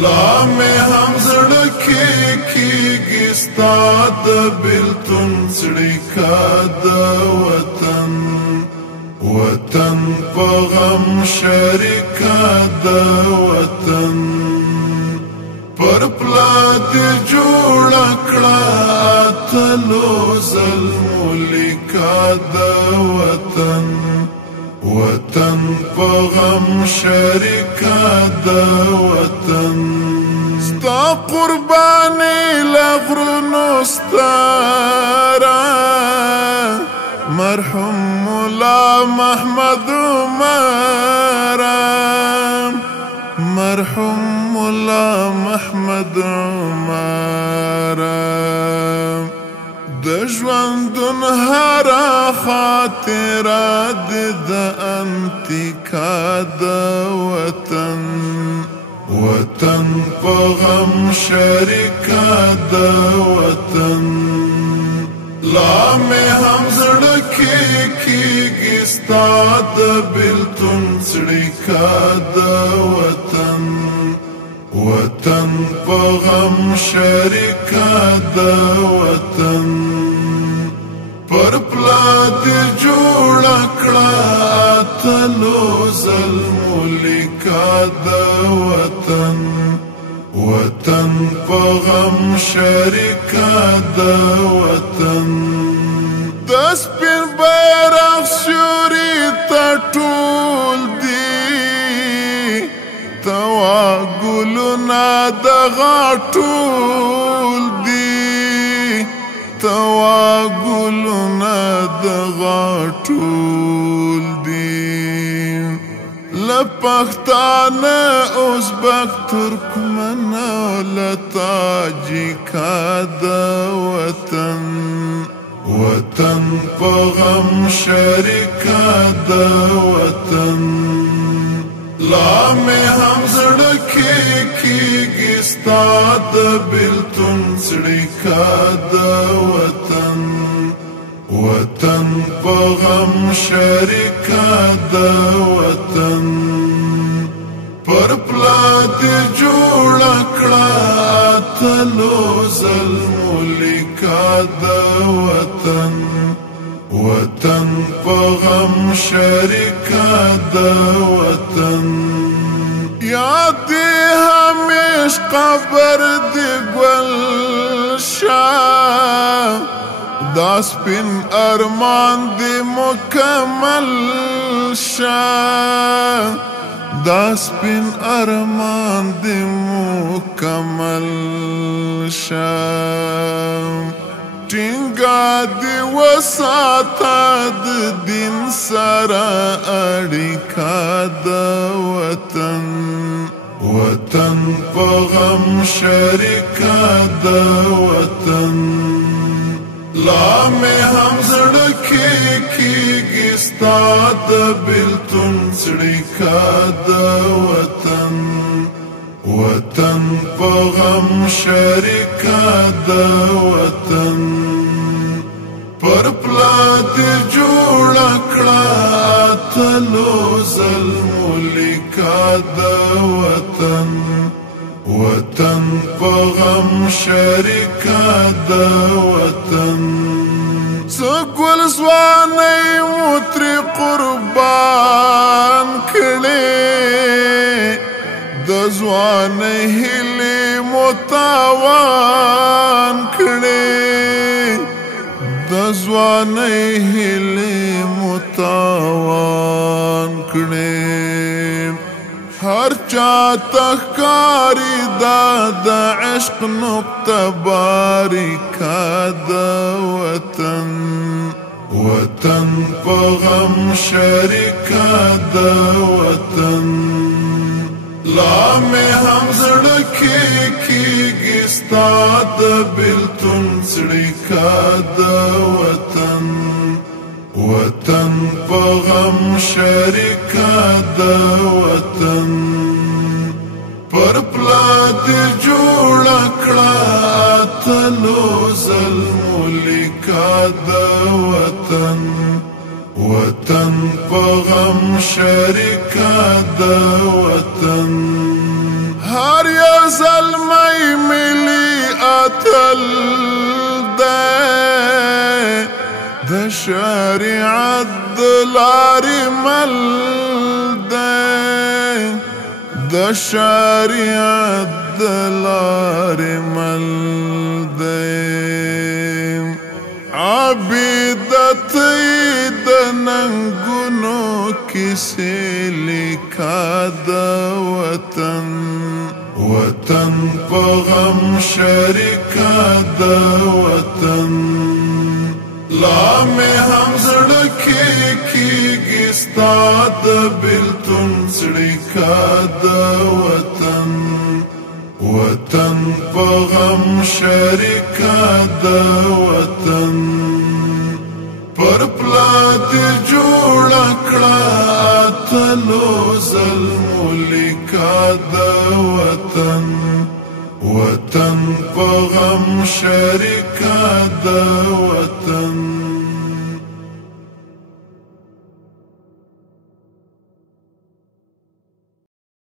لا مې هم زړه کېږي ستا د بېلتون څړیکه د وطن وطن په غم شریکه د وطن پر پلا دې جوړه کړه اتلو ظلمو لیکه د وطن وطن په غم شریکه د وطن ستا قرباني لغرونو ستاره مرحوم مولا محمد عمر مرحوم مولا محمد عمر د ژوندون هره خاطره د انتیکا د وطن وطن په غم شریکه د وطن لا مې هم زړه کېږي ستا د بېلتون څړیکه د وطن وطن په غم شریکه د وطن پر پلا دې جوړه کړه اتلو ظلمو لیکه د وطن وطن په غم شریکه د وطن د سپین بیرغ سیوري ته ټول دي توا ګلونه د غاټول دي توا ګلونه د غاټول دي لپښتانه ازبک ترکمن لتاجیکا د وطن وطن په غم شریکه د وطن لا مې هم زړه کېږي ستا د بېلتون څړیکه د وطن وطن په غم شریکه د وطن پر پلا دې جوړه کړه اتلو ظلمو لیکه د وطن وطن په غم شریکه د وطن یاد دې همیش قبر دې ګلشاه دا سپین ارمان دې مکمل شه دا سپین ارمان دې مکمل شه ټینګه دې وساته د دین سره اړیکه د وطن وطن په غم شریکه د وطن لا مې هم زړه کېږي ستا د بېلتون څړیکه د وطن وطن په غم شریکه د وطن پر پلا دې جوړه کړه اتلو ظلمو لیکه د وطن وطن په غم شریکه د وطن څه ګل ځوانۍ مو ترې قربان کړې د ځوانۍ هیلې مو تاوان کړې د ځوانۍ هیلې مو تاوان کړې هر چاته ښکاري دا د عشق نقطه باریکه د وطن وطن په غم شریکه د وطن لا مې هم زړه کېږي ستا د بېلتون څړیکه د وطن وطن په غم شریکه د وطن پر پلا دې جوړه کړه اتلو ظلمو لیکه د وطن وطن په غم شریکه د وطن هر یو زلمی ملی اتل دی د شریعت د لارې مل دی د شریعت د لارې مل دی عبیدت د ننګونو کیسې لیکا د وطن وطن په غم شریکا د وطن لا مې هم زړه کې کېږي ستا د بېلتون څړیکا د وطن وطن په غم شریکا د وطن پر پلا دې جوړه کړه اتلو ظلمو لیکا د وطن وطن په غم شریکا د وطن